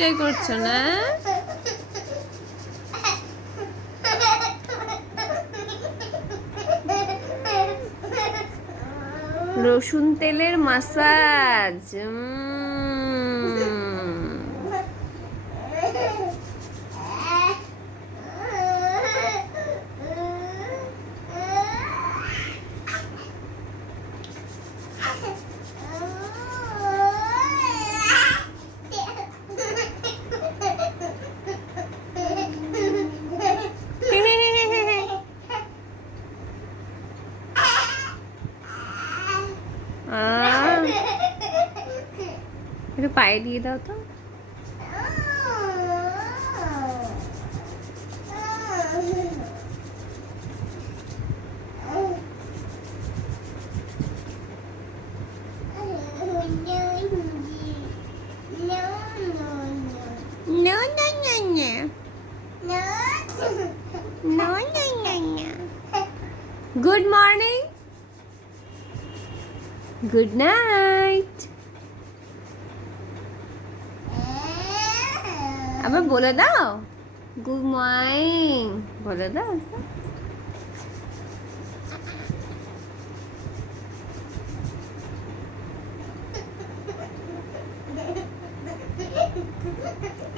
Enjoy করছো না? রসুন তেলের মাসাজ। একটু পায়ে দিয়ে দাও তো। No, no, no, no. No. No, no, no, no. Good morning. Good night. আবার বলে দাও গুড মর্নিং বলে দাও।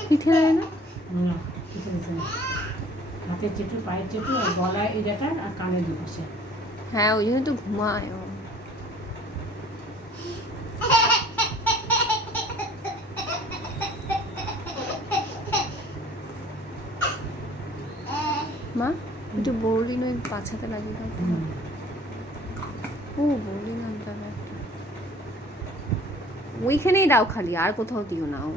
পিঠে দেয় না? না পিঠে দিতে না, হাতের চেটু পায়ের চেটু আর গলায় এই জায়গা আর কানে দুপাশে। হ্যাঁ ওই জন্য তো ঘুমায় ও। মা একটু বৌলিন ওই পাছাতে লাগিয়ে দাও। ও বৌলিন আনতে হবে একটা। ওইখানেই দাও খালি, আর কোথাও দিও না। ও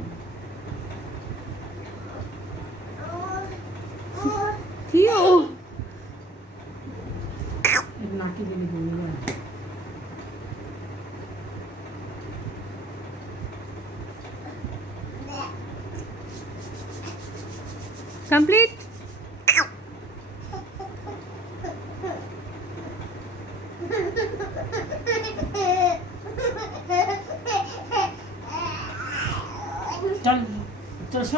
দিও নাকি দিলে বলবো। কমপ্লিট।